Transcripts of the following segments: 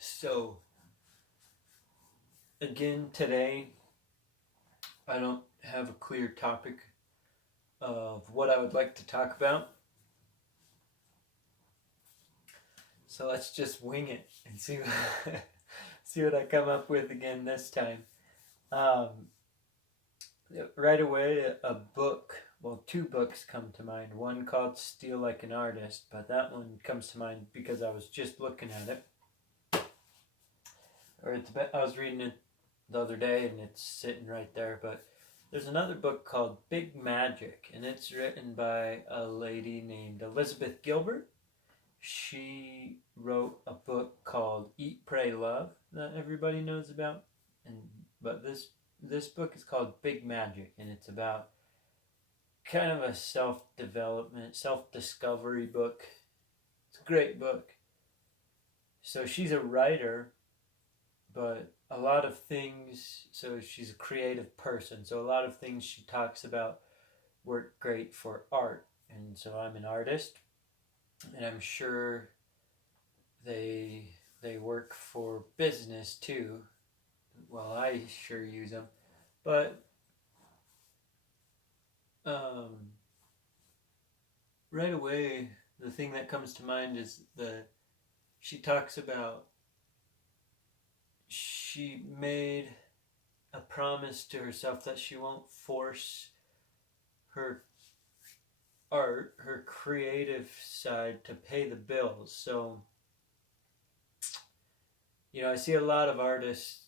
So, again, today I don't have a clear topic of what I would like to talk about. So let's just wing it and see see what I come up with again this time. Um, right away, a book. Well, two books come to mind. One called "Steal Like an Artist," but that one comes to mind because I was just looking at it. I was reading it the other day, and it's sitting right there. But there's another book called Big Magic, and it's written by a lady named Elizabeth Gilbert. She wrote a book called Eat, Pray, Love that everybody knows about, and but this book is called Big Magic, and it's about kind of a self-development, self-discovery book. It's a great book. So she's a writer, but a lot of things, so she's a creative person, so a lot of things she talks about work great for art. And so I'm an artist, and I'm sure they work for business too. Well, I sure use them. But um, right away, the thing that comes to mind is she talks about she made a promise to herself that she won't force her art, her creative side, to pay the bills. So, I see a lot of artists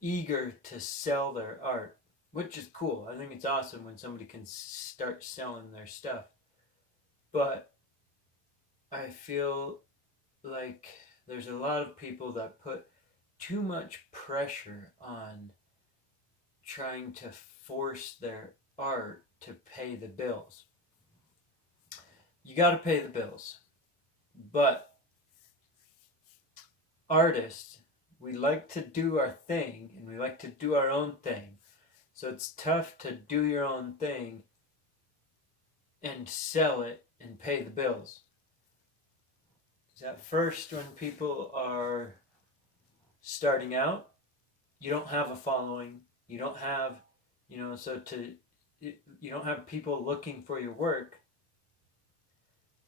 eager to sell their art, which is cool. I think it's awesome when somebody can start selling their stuff. But I feel like there's a lot of people that put too much pressure on trying to force their art to pay the bills. You got to pay the bills. But artists, we like to do our thing and we like to do our own thing. So it's tough to do your own thing and sell it and pay the bills. Because at first, when people are starting out, you don't have a following. You don't have, you don't have people looking for your work.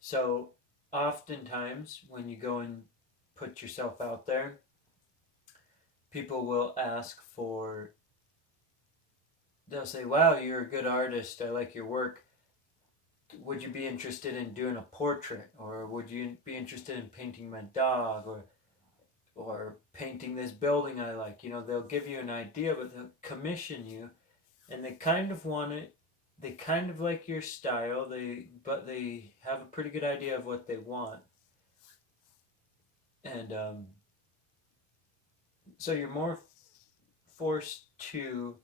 So oftentimes, when you go and put yourself out there, people will ask for, they'll say, wow, you're a good artist, I like your work. Would you be interested in doing a portrait? Or would you be interested in painting my dog? Or painting this building I like? They'll give you an idea, but they'll commission you, and they kind of want it. They kind of like your style, but they have a pretty good idea of what they want. And so you're more forced to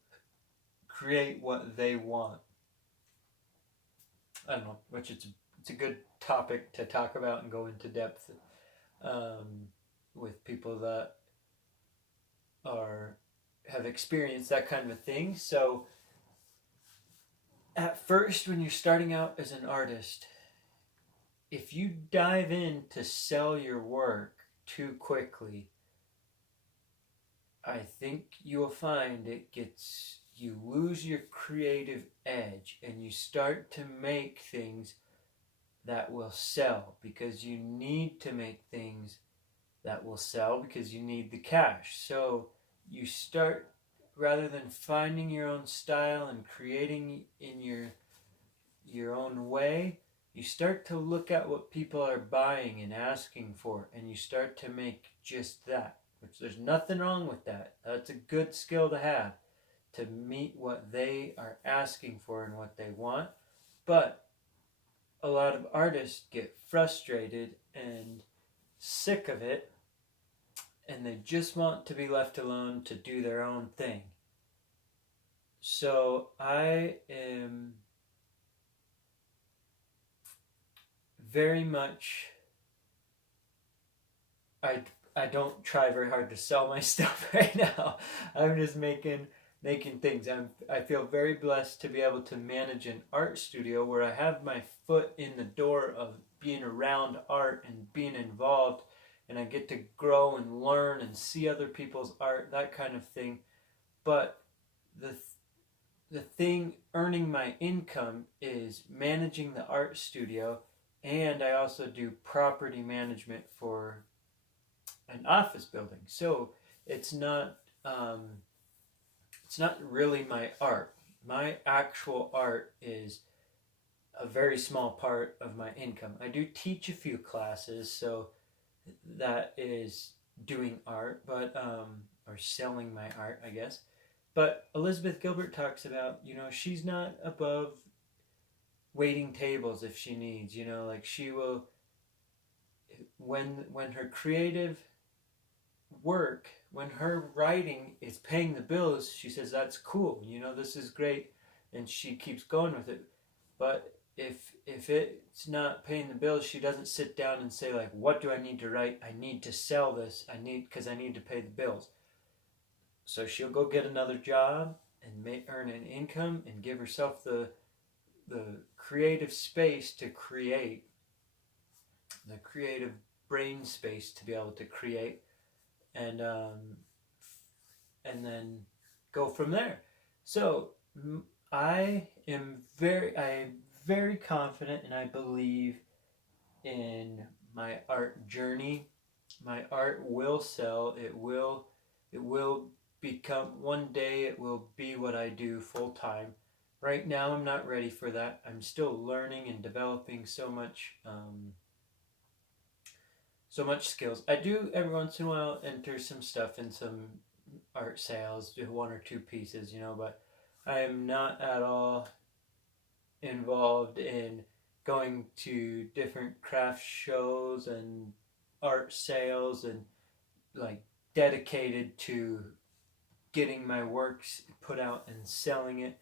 create what they want. I don't know, which it's a good topic to talk about and go into depth with people that have experienced that kind of a thing. So at first, when you're starting out as an artist, if you dive in to sell your work too quickly, I think you will find you lose your creative edge, and you start to make things that will sell, because you need to make things that will sell because you need the cash. So you start, rather than finding your own style and creating in your own way, you start to look at what people are buying and asking for, and you start to make just that, which there's nothing wrong with that. That's a good skill to have, to meet what they are asking for and what they want. But a lot of artists get frustrated and sick of it, and they just want to be left alone to do their own thing. So I am very much, I don't try very hard to sell my stuff right now. I'm just making things. I feel very blessed to be able to manage an art studio where I have my foot in the door of being around art and being involved and I get to grow and learn and see other people's art, that kind of thing. But the thing earning my income is managing the art studio, and I also do property management for an office building. So it's not um, it's not really my art. My actual art is a very small part of my income. I do teach a few classes, so that is doing art, but or selling my art, I guess. But Elizabeth Gilbert talks about, she's not above waiting tables if she needs, like she will, when her creative work, when her writing is paying the bills, she says that's cool, this is great, and she keeps going with it. But if it's not paying the bills, she doesn't sit down and say, like, what do I need to write? I need to sell this. Because I need to pay the bills. So she'll go get another job and earn an income and give herself the creative space to create, the creative brain space to be able to create, and then go from there. So I am very confident, and I believe in my art journey. My art will sell. It will become, one day it will be what I do full time. Right now I'm not ready for that. I'm still learning and developing so much skills. I do every once in a while enter some stuff in some art sales, do one or two pieces, but I am not at all involved in going to different craft shows and art sales and like dedicated to getting my works put out and selling it.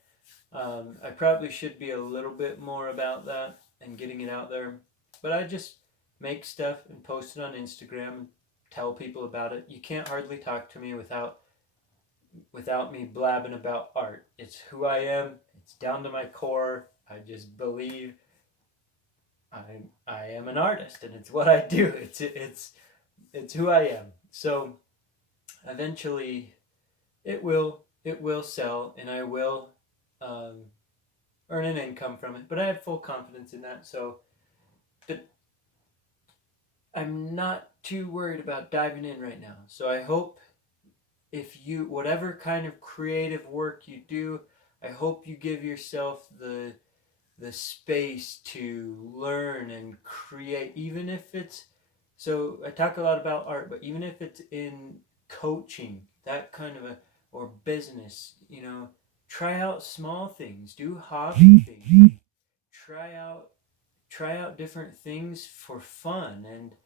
I probably should be a little bit more about that and getting it out there, but I just make stuff and post it on Instagram and tell people about it. You can't hardly talk to me without me blabbing about art. It's who I am. It's down to my core. I just believe I am an artist, and it's what I do. It's who I am. So eventually, it will sell, and I will earn an income from it. But I have full confidence in that. So I'm not too worried about diving in right now. So I hope, if you, whatever kind of creative work you do, I hope you give yourself the space to learn and create, even if it's, so I talk a lot about art, but even if it's in coaching, that kind of or business, try out small things, do hobby things, try out different things for fun, and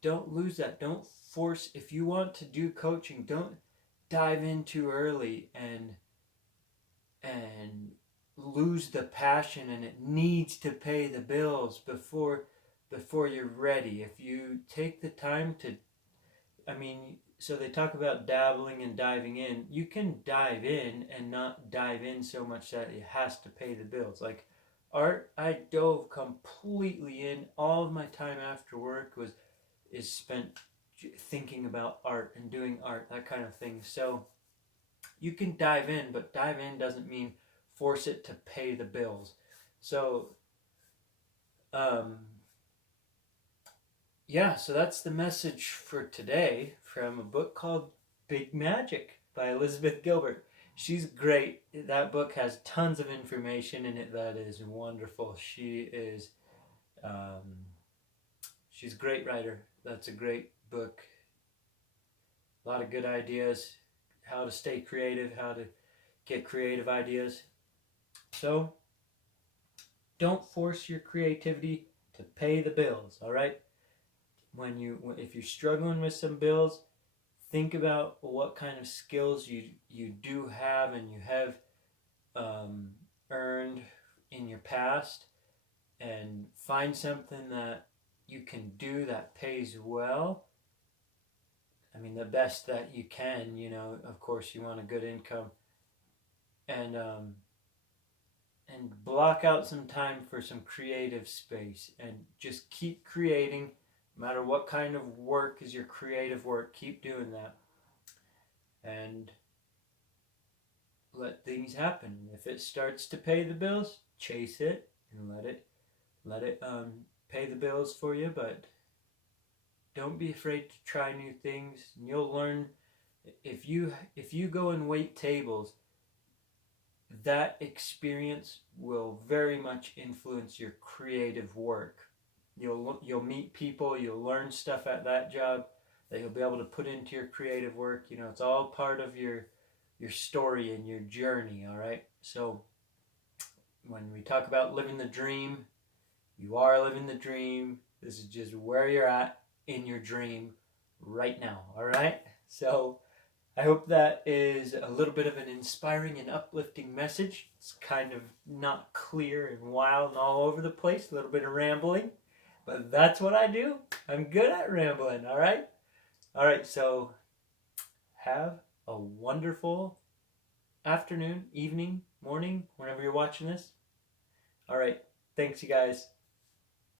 don't lose that. Don't force, if you want to do coaching, don't dive in too early and lose the passion, and it needs to pay the bills before you're ready. If you take the time to, so they talk about dabbling and diving in. You can dive in and not dive in so much that it has to pay the bills. Like art, I dove completely in. All of my time after work is spent thinking about art and doing art, that kind of thing. So you can dive in, but dive in doesn't mean force it to pay the bills. So so that's the message for today from a book called Big Magic by Elizabeth Gilbert. She's great. That book has tons of information in it that is wonderful. She's a great writer. That's a great book. A lot of good ideas, how to stay creative, how to get creative ideas. So don't force your creativity to pay the bills, all right? If you're struggling with some bills, think about what kind of skills you do have and you have earned in your past, and find something that you can do that pays well. The best that you can, of course you want a good income, and block out some time for some creative space and just keep creating No matter what kind of work is your creative work, keep doing that. And let things happen. If it starts to pay the bills, chase it and let it pay the bills for you. But don't be afraid to try new things. And you'll learn. If you go and wait tables, that experience will very much influence your creative work. You'll meet people, you'll learn stuff at that job that you'll be able to put into your creative work. You know, it's all part of your story and your journey, all right? So when we talk about living the dream, you are living the dream. This is just where you're at in your dream right now, all right? So I hope that is a little bit of an inspiring and uplifting message. It's kind of not clear and wild and all over the place, a little bit of rambling, but that's what I do. I'm good at rambling, all right? All right, so have a wonderful afternoon, evening, morning, whenever you're watching this. All right, thanks, you guys.